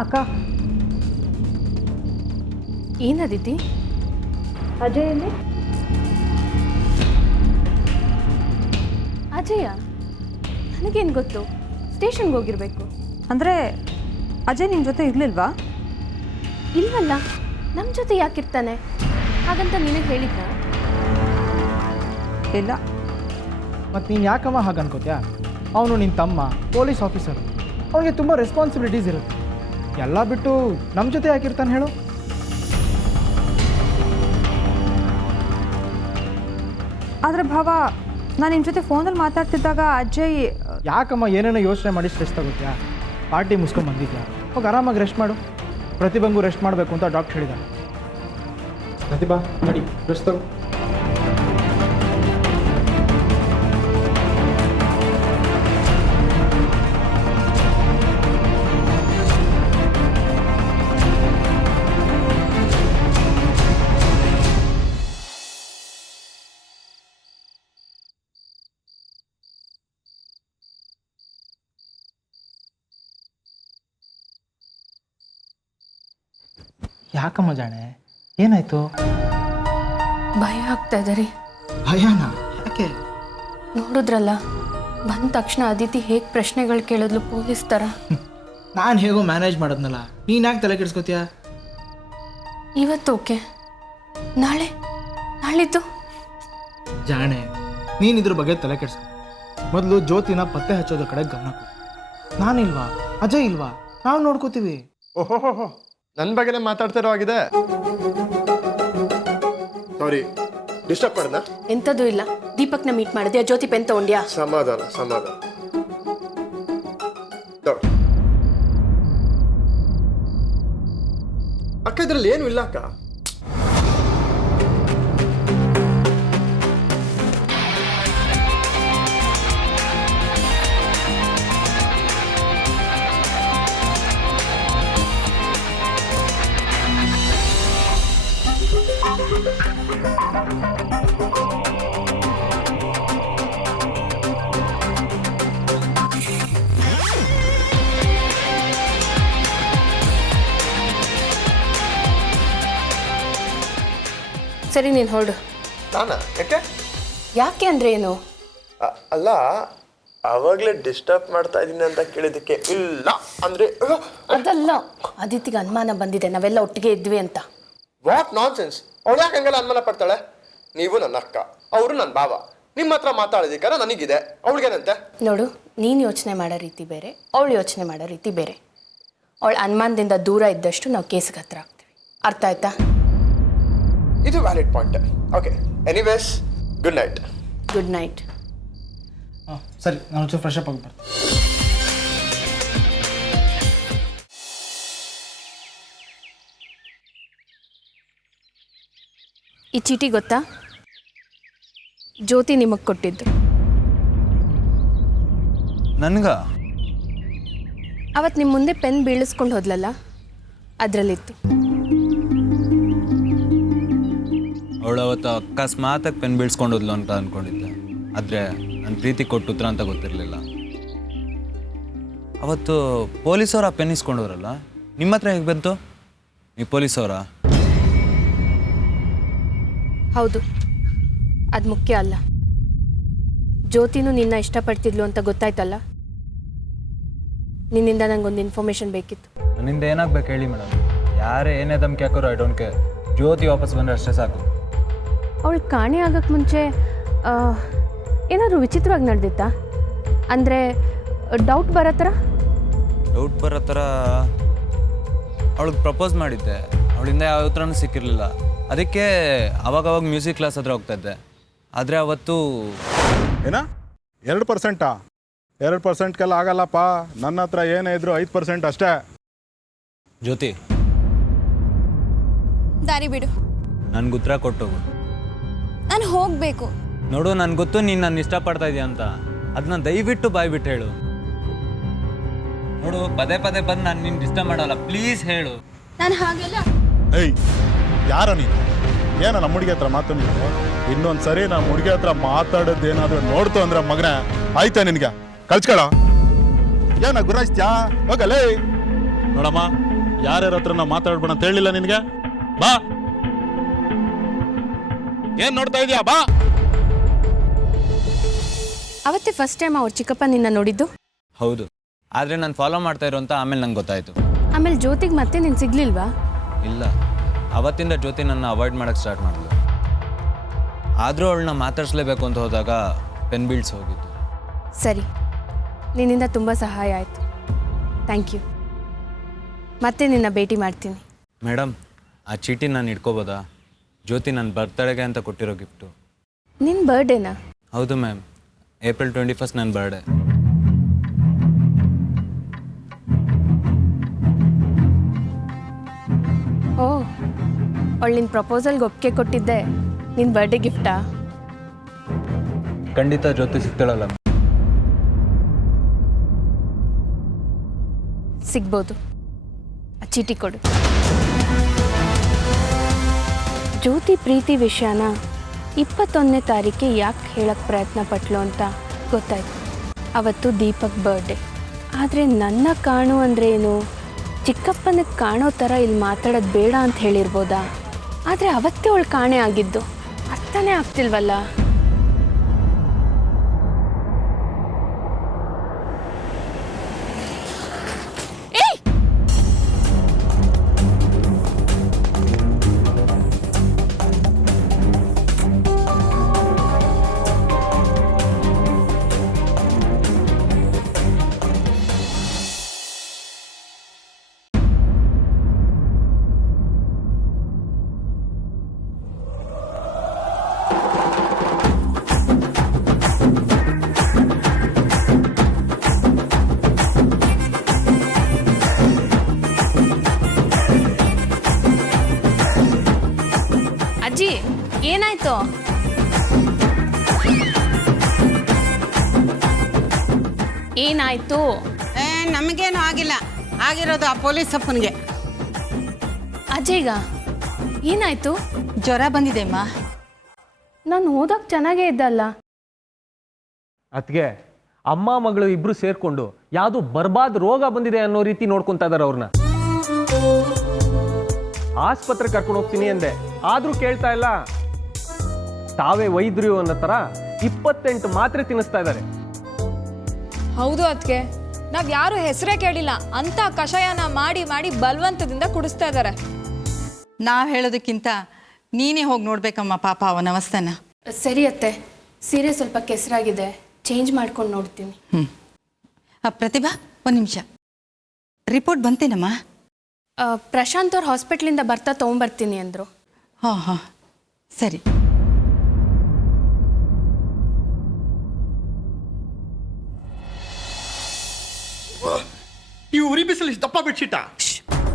ಅಕ್ಕ ಏನದಿತಿ? ಅಜಯ್ ಎಲ್ಲಿ? ಅಜಯ ನನಗೇನು ಗೊತ್ತು, ಸ್ಟೇಷನ್ಗೆ ಹೋಗಿರ್ಬೇಕು. ಅಂದರೆ ಅಜಯ್ ನಿಮ್ಮ ಜೊತೆ ಇರಲಿಲ್ವಾ? ಇಲ್ವಲ್ಲ, ನಮ್ಮ ಜೊತೆ ಯಾಕಿರ್ತಾನೆ ಹಾಗಂತ ನಿನಗೆ ಹೇಳಿದ್ನ? ಇಲ್ಲ. ಮತ್ತು ನೀನು ಯಾಕಮ್ಮ ಹಾಗೆ ಅನ್ಕೋತ್ಯಾ? ಅವನು ನಿನ್ನ ತಮ್ಮ, ಪೊಲೀಸ್ ಆಫೀಸರು, ಅವನಿಗೆ ತುಂಬ ರೆಸ್ಪಾನ್ಸಿಬಿಲಿಟೀಸ್ ಇರುತ್ತೆ. ಎಲ್ಲ ಬಿಟ್ಟು ನಮ್ಮ ಜೊತೆ ಯಾಕಿರ್ತಾನೆ ಹೇಳು? ಆದರೆ ಭಾವ, ನಾನು ನಿಮ್ಮ ಜೊತೆ ಫೋನಲ್ಲಿ ಮಾತಾಡ್ತಿದ್ದಾಗ ಅಜಯ್ ಯಾಕಮ್ಮ ಏನೇನೋ ಯೋಚನೆ ಮಾಡಿ ಸ್ಟ್ರೆಸ್ ತಗೋತ್ಯಾ? ಪಾರ್ಟಿ ಮುಗಿಸ್ಕೊಂಡು ಬಂದಿದ್ಯಾ, ಹೋಗಿ ಆರಾಮಾಗಿ ರೆಸ್ಟ್ ಮಾಡು. ಪ್ರತಿಭಂಗೂ ರೆಸ್ಟ್ ಮಾಡಬೇಕು ಅಂತ ಡಾಕ್ಟರ್ ಹೇಳಿದ್ದಾರೆ. ಪ್ರತಿಭಾ ನಡಿ, ರೆಸ್ಟ್ ತಗೋ. ಯಾಕಮ್ಮ ಜಾಣೆ, ಏನಾಯ್ತು? ಭಯ ಆಗ್ತಾ ಇದೆ ರೀ. ಭಯನಾ? ಯಾಕೆ? ನೋಡಿದ್ರಲ್ಲ, ಬಂದ ತಕ್ಷಣ ಅದಿತಿ ಹೇಗೆ ಪ್ರಶ್ನೆಗಳು ಕೇಳಿದ್ಲು ಪೊಲೀಸ್ ಥರ. ನಾನು ಹೇಗೋ ಮ್ಯಾನೇಜ್ ಮಾಡೋದ್ನಲ್ಲ, ನೀನು ಯಾಕೆ ತಲೆ ಕೆಡಿಸ್ಕೋತೀಯ? ಇವತ್ತು ಓಕೆ, ನಾಳಿದ್ದು ಜಾಣೆ, ನೀನು ಇದ್ರ ಬಗ್ಗೆ ತಲೆ ಕೆಡಿಸ್ಕೊ. ಮೊದಲು ಜ್ಯೋತಿನ ಪತ್ತೆ ಹಚ್ಚೋದ್ರ ಕಡೆ ಗಮನ ಕೊಡು. ನಾನಿಲ್ವಾ, ಅಜಯ್ ಇಲ್ವಾ, ನಾವು ನೋಡ್ಕೋತೀವಿ. ಓಹೋ, ನನ್ನ ಬಗ್ಗೆನೇ ಮಾತಾಡ್ತಿರೋ ಆಗಿದೆ. ಸಾರಿ, ಡಿಸ್ಟರ್ಬ್ ಮಾಡ್ದ? ಎಂಥದ್ದು ಇಲ್ಲ. ದೀಪಕ್ನ ಮೀಟ್ ಮಾಡಿದ್ಯಾ? ಜ್ಯೋತಿ ಪೆನ್ ತಗೊಂಡ್ಯಾ? ಸಮಾಧಾನ. ಅಕ್ಕ, ಇದ್ರಲ್ಲಿ ಏನು ಇಲ್ಲ ಅಕ್ಕ. ಸರಿ, ನೀನು ಹೊರಡು. ನಾನಾ? ಯಾಕೆ ಅಂದರೆ ಏನು? ಅಲ್ಲ, ಅವಾಗಲೇ ಡಿಸ್ಟರ್ಬ್ ಮಾಡ್ತಾ ಇದ್ದೀನಿ ಅಂತ ಕೇಳಿದ್ದಕ್ಕೆ ಇಲ್ಲ ಅಂದ್ರೆ ಅದಲ್ಲ, ಅದಿತಿಗೆ ಅನುಮಾನ ಬಂದಿದೆ ನಾವೆಲ್ಲ ಒಟ್ಟಿಗೆ ಇದ್ವಿ ಅಂತ. What nonsense! ಅವಳು ಯಾಕೆ ಹಂಗೆಲ್ಲ ಅನುಮಾನ ಪಡ್ತಾಳೆ? ನೀವು ನನ್ನ ಅಕ್ಕ, ಅವರು ನನ್ನ ಭಾವ. ನಿಮ್ಮ ಹತ್ರ ಮಾತಾಡೋದಿಕ್ಕಾರ ನನಗಿದೆ, ಅವಳಿಗೇನಂತೆ? ನೋಡು, ನೀನು ಯೋಚನೆ ಮಾಡೋ ರೀತಿ ಬೇರೆ, ಅವಳು ಯೋಚನೆ ಮಾಡೋ ರೀತಿ ಬೇರೆ. ಅವಳು ಅನುಮಾನದಿಂದ ದೂರ ಇದ್ದಷ್ಟು ನಾವು ಕೇಸಿಗೆ ಹತ್ರ ಆಗ್ತೀವಿ. ಅರ್ಥ ಆಯ್ತಾ? ಇದು valid point. Okay, anyways, good night. Good night. ಹಾಂ ಸರಿ, ನಾನು ಒಂಚೂರು ಫ್ರೆಶ್ ಅಪ್ ಆಗಿ ಬರ್ತೀನಿ. ಈ ಚೀಟಿ ಗೊತ್ತಾ? ಜ್ಯೋತಿ ನಿಮಗೆ ಕೊಟ್ಟಿದ್ದು. ನನಗ ಅವತ್ತು ನಿಮ್ಮ ಮುಂದೆ ಪೆನ್ ಬೀಳಿಸ್ಕೊಂಡು ಹೋದ್ಲಲ್ಲ, ಅದರಲ್ಲಿತ್ತು. ಅವಳು ಅವತ್ತು ಅಕಸ್ಮಾತಾಗಿ ಪೆನ್ ಬೀಳ್ಸ್ಕೊಂಡೋದ್ಲು ಅಂತ ಅಂದ್ಕೊಂಡಿದ್ದೆ. ಆದರೆ ನನ್ನ ಪ್ರೀತಿ ಕೊಟ್ಟುತ್ರ ಅಂತ ಗೊತ್ತಿರಲಿಲ್ಲ. ಅವತ್ತು ಪೊಲೀಸವ್ರು ಆ ಪೆನ್ ಇಸ್ಕೊಂಡವ್ರಲ್ಲ, ನಿಮ್ಮ ಹತ್ರ ಹೇಗೆ ಬಂತು? ನೀವು ಪೊಲೀಸವರ? ಹೌದು, ಅದು ಮುಖ್ಯ ಅಲ್ಲ. ಜ್ಯೋತಿನೂ ನಿನ್ನ ಇಷ್ಟಪಡ್ತಿದ್ಲು ಅಂತ ಗೊತ್ತಾಯ್ತಲ್ಲ, ನಿನ್ನಿಂದ ನನಗೊಂದು ಇನ್ಫಾರ್ಮೇಷನ್ ಬೇಕಿತ್ತು. ನನ್ನಿಂದ ಏನಾಗಬೇಕು ಹೇಳಿ ಮೇಡಮ್? ಯಾರೇ ಏನೇ ಧಮ್ಕಿ ಹಾಕೋರು ಐ ಡೋಂಟ್ ಕೇರ್. ಜ್ಯೋತಿ ವಾಪಸ್ ಬಂದರೆ ಅಷ್ಟೇ ಸಾಕು. ಅವಳು ಕಾಣೆ ಆಗೋಕ್ಕೆ ಮುಂಚೆ ಏನಾದರೂ ವಿಚಿತ್ರವಾಗಿ ನಡೆದಿತ್ತಾ? ಅಂದರೆ ಡೌಟ್ ಬರೋ ಥರ ಅವಳಿಗೆ ಪ್ರಪೋಸ್ ಮಾಡಿದ್ದೆ. ಅವಳಿಂದ ಯಾವ ಉತ್ತರನೂ ಸಿಕ್ಕಿರಲಿಲ್ಲ. ಅದಕ್ಕೆ ಅವಾಗವಾಗ ಮ್ಯೂಸಿಕ್ ಕ್ಲಾಸ್ ಹತ್ರ ಹೋಗ್ತಾಯಿದ್ದೆ. ಆದರೆ ಅವತ್ತು ಏನ 2%? 2%ಗೆಲ್ಲ ಆಗಲ್ಲಪ್ಪ. ನನ್ನ ಹತ್ರ ಏನೇ ಇದ್ರು 5% ಅಷ್ಟೇ. ಜ್ಯೋತಿ, ದಾರಿ ಬಿಡು. ನನಗೆ ಉತ್ತರ ಕೊಟ್ಟೋಗು. ನಾನು ಹೋಗಬೇಕು. ನೋಡು, ನನಗೆ ಗೊತ್ತು ನೀನು ನನ್ನ ಇಷ್ಟಪಡ್ತಾ ಇದೆಯಾ ಅಂತ. ಅದನ್ನ ದಯವಿಟ್ಟು ಬಾಯ್ಬಿಟ್ಟು ಹೇಳು. ನೋಡು, ಪದೇ ಪದೇ ಬಂದು ನಾನು ನಿನ್ನ ಡಿಸ್ಟರ್ಬ್ ಮಾಡಲ್ಲ, ಪ್ಲೀಸ್ ಹೇಳು. ನಾನು ಹಾಗೆಲ್ಲ. ಏಯ್, ಯಾರ ನೀನು? ಏನ ನಮ್ಮ ಹುಡುಗಿ ಹತ್ರ ಮಾತು ನೀನು? ಇನ್ನೊಂದು ಸರಿ ನಮ್ಮ ಹುಡುಗಿ ಹತ್ರ ಮಾತಾಡೋದೇನಾದ್ರೂ ನೋಡ್ತು ಅಂದ್ರೆ ಮಗನ ಆಯ್ತಾ ನಿನಗೆ? ಕಳ್ಸ್ಕೊಳ. ಏನ ಗುರಾಯಿಸ್ತ್ಯಾ? ಹೋಗಲೇ. ನೋಡಮ್ಮ ಯಾರ್ಯಾರ ಹತ್ರ ನಾವು ಮಾತಾಡ್ಬೇಡ ಅಂತ ಹೇಳಿಲ್ಲ ನಿನಗೆ. ಬಾ, ಏನ್ ನೋಡ್ತಾ ಇದೀಯಾ? ಬಾ. ಅವತ್ತೇ ಫಸ್ಟ್ ಟೈಮ್ ಅವ್ರ ಚಿಕ್ಕಪ್ಪ ನಿನ್ನ ನೋಡಿದ್ದು? ಹೌದು, ಆದರೆ ನಾನು ಫಾಲೋ ಮಾಡ್ತಾ ಇರೋ ಅಂತ ಆಮೇಲೆ ನಂಗೆ ಗೊತ್ತಾಯಿತು. ಆಮೇಲೆ ಜ್ಯೋತಿಗೆ ಮತ್ತೆ ನೀನು ಸಿಗ್ಲಿಲ್ವಾ? ಇಲ್ಲ, ಅವತ್ತಿಂದ ಜ್ಯೋತಿ ನನ್ನ ಅವಾಯ್ಡ್ ಮಾಡೋಕ್ಕೆ ಸ್ಟಾರ್ಟ್ ಮಾಡಿದ್ಲು. ಆದರೂ ಅವಳನ್ನ ಮಾತಾಡಿಸ್ಲೇಬೇಕು ಅಂತ ಹೋದಾಗ ಪೆನ್ ಬೀಳ್ಸ್ ಹೋಗಿದ್ದು. ಸರಿ, ನಿನ್ನಿಂದ ತುಂಬ ಸಹಾಯ ಆಯಿತು. Thank you. ಮತ್ತೆ ನಿನ್ನ ಭೇಟಿ ಮಾಡ್ತೀನಿ. ಮೇಡಮ್, ಆ ಚೀಟಿ ನಾನು ಇಟ್ಕೋಬೋದಾ? ಜ್ಯೋತಿ ನನ್ನ ಬರ್ತ್ಡೇಗೆ ಅಂತ ಕೊಟ್ಟಿರೋ ಗಿಫ್ಟು. ನಿನ್ನ ಬರ್ಡೇನಾ? ಹೌದು ಮ್ಯಾಮ್, ಏಪ್ರಿಲ್ 21 ನನ್ನ ಬರ್ಡೇ. ಓ, ಅವಳು ನಿನ್ನ ಪ್ರಪೋಸಲ್ಗೆ ಒಪ್ಪಿಗೆ ಕೊಟ್ಟಿದ್ದೆ ನಿನ್ನ ಬರ್ಡೇ ಗಿಫ್ಟಾ? ಖಂಡಿತ ಜ್ಯೋತಿ ಸಿಗ್ತಾಳಲ್ಲ. ಸಿಗ್ಬೋದು. ಆ ಚೀಟಿ ಕೊಡು. ಜ್ಯೋತಿ ಪ್ರೀತಿ ವಿಷಯನ 21ನೇ ತಾರೀಕೆ ಯಾಕೆ ಹೇಳಕ್ಕೆ ಪ್ರಯತ್ನ ಪಟ್ಲು ಅಂತ ಗೊತ್ತಾಯ್ತು. ಅವತ್ತು ದೀಪಕ್ ಬರ್ಡೇ. ಆದರೆ ನನ್ನ ಕಾಣು ಅಂದರೆ ಏನು? ಚಿಕ್ಕಪ್ಪನಿಗೆ ಕಾಣೋ ಥರ ಇಲ್ಲಿ ಮಾತಾಡೋದು ಬೇಡ ಅಂತ ಹೇಳಿರ್ಬೋದಾ? ಆದರೆ ಅವತ್ತೇ ಅವಳು ಕಾಣೆ ಆಗಿದ್ದು ಅರ್ಥನೇ ಆಗ್ತಿಲ್ವಲ್ಲ. ಅಜ್ಜಿ, ಏನಾಯ್ತು? ಏನಾಯ್ತು? ನಮಗೇನು ಆಗಿಲ್ಲ, ಆಗಿರೋದು ಆ ಪೊಲೀಸ್ ಅಪ್ಪನಿಗೆ. ಅಜ್ಜಿಗ ಏನಾಯ್ತು? ಜ್ವರ ಬಂದಿದೆ ಅಮ್ಮ. ನಾನು ಓದೋಕೆ ಚೆನ್ನಾಗೇ ಇದ್ದಲ್ಲ. ಅದಕ್ಕೆ ಅಮ್ಮ ಮಗಳು ಇಬ್ರು ಸೇರ್ಕೊಂಡು ಯಾವುದು ಬರ್ಬಾದ್ ರೋಗ ಬಂದಿದೆ ಅನ್ನೋ ರೀತಿ ನೋಡ್ಕೊಂತ ಇದಾರೆ ಅವ್ರನ್ನ. ಆಸ್ಪತ್ರೆ ಕರ್ಕೊಂಡು ಹೋಗ್ತೀನಿ ಅಂದೆ, ಆದ್ರೂ ಕೇಳ್ತಾ ಇಲ್ಲ. ತಾವೇ ವೈದ್ಯರು ಅನ್ನೋ ತರ 28 ಮಾತ್ರೆ ತಿನ್ನಿಸ್ತಾ ಇದ್ದಾರೆ. ಹೌದು ಅದಕ್ಕೆ, ನಾವು ಯಾರು ಹೆಸರೇ ಕೇಳಿಲ್ಲ ಅಂತ ಕಷಾಯನ ಮಾಡಿ ಮಾಡಿ ಬಲವಂತದಿಂದ ಕುಡಿಸ್ತಾ ಇದ್ದಾರೆ. ನಾವು ಹೇಳೋದಕ್ಕಿಂತ ನೀನೇ ಹೋಗಿ ನೋಡ್ಬೇಕಮ್ಮ ಪಾಪ ಅವನ ಅವಸ್ಥೆನ. ಸರಿ ಅತ್ತೆ, ಸೀರೆ ಸ್ವಲ್ಪ ಕೆಸರಾಗಿದೆ, ಚೇಂಜ್ ಮಾಡ್ಕೊಂಡು ನೋಡ್ತೀನಿ. ಪ್ರತಿಭಾ, ಒಂದು ನಿಮಿಷ. ರಿಪೋರ್ಟ್ ಬಂತೇನಮ್ಮ? ಪ್ರಶಾಂತ್ ಅವ್ರ ಹಾಸ್ಪಿಟ್ಲಿಂದ ಬರ್ತಾ ತೊಗೊಂಬರ್ತೀನಿ ಅಂದರು. ಹಾಂ ಹಾಂ, ಸರಿ. ಈ ಉರಿ ಬಿಸಿಲು ದಪ್ಪ ಬೆಡ್ಶೀಟ.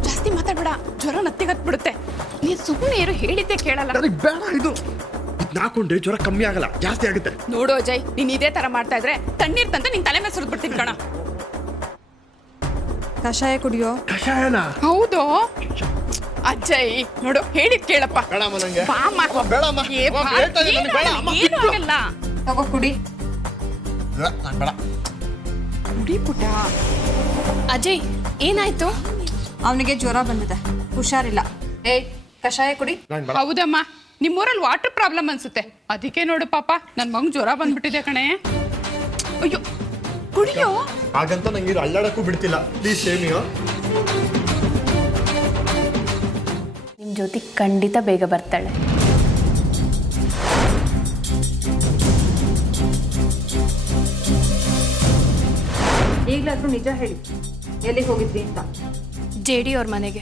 ಜಾಸ್ತಿ ಮಾತಾಡ್ಬೇಡ, ಜ್ವರ ನತ್ತಿಗತ್ಬಿಡುತ್ತೆ. ನೀನು ಸುಮ್ಮನೆ ಇರು, ಹೇಳಿದ್ದೆ ಕೇಳಲ್ಲ. ನನಗೆ ಬೇಡ ಇದು. ನಾಕೊಂಡ್ರೆ ಜ್ವರ ಕಮ್ಮಿ ಆಗಲ್ಲ, ಜಾಸ್ತಿ ಆಗುತ್ತೆ. ನೋಡು ಅಜಯ್, ನೀನ್ ಇದೇ ತರ ಮಾಡ್ತಾ ಇದ್ರೆ ತಣ್ಣೀರ್ ತಂತ ನಿನ್ ತಲೆ ಮೇಲೆ ಸುರಿದ್ ಬಿಡ್ತೀನಿ ಕಣ. ಕಷಾಯ ಕುಡಿಯೋ. ಕಷಾಯನ? ಹೌದು ಅಜಯ್, ನೋಡು ಹೇಳಿದ್ ಕೇಳಪ್ಪ. ಬೇಡಮ್ಮ ನಂಗೆ. ಬಾ ಅಮ್ಮ. ಬೇಡಮ್ಮ. ಏ ಬಾ, ಹೇಳ್ತಾ ಇದ್ದೀನಿ ನನಗೆ ಬೇಡ ಅಮ್ಮ. ಏನು ಆಗಲ್ಲ. ತಗೋ ಕುಡಿ. ನಾನು ಬೇಡ. ಕುಡಿ ಪುಟ. ಅಜಯ್, ಏನಾಯ್ತು? ಅವನಿಗೆ ಜ್ವರ ಬಂದಿದೆ, ಹುಷಾರಿಲ್ಲ. ಏಯ್, ಕಷಾಯ ಕುಡಿ. ಹೌದಮ್ಮ, ನಿಮ್ಮೂರಲ್ಲಿ ವಾಟರ್ ಪ್ರಾಬ್ಲಮ್ ಅನ್ಸುತ್ತೆ, ಅದಕ್ಕೆ ನೋಡು ಪಾಪ ನನ್ನ ಮಗನ್ ಜ್ವರ ಬಂದ್ಬಿಟ್ಟಿದೆ ಕಣೆ. ಅಯ್ಯೋ, ಕುಡಿಯೋ. ಹಾಗಂತ ನಂಗೆ ಅಲ್ಲಾಡಕ್ಕೂ ಬಿಡ್ತಿಲ್ಲ. ಪ್ಲೀಸ್ ಸೇಮಿಯೋ. ನಿಮ್ಮ ಜೊತೆ ಖಂಡಿತ ಬೇಗ ಬರ್ತಾಳೆ. ಈಗಲಾದ್ರೂ ನಿಜ ಹೇಳಿ, ಎಲ್ಲಿಗೆ ಹೋಗಿದ್ರಿ ಅಂತ. JD ಅವ್ರ ಮನೆಗೆ.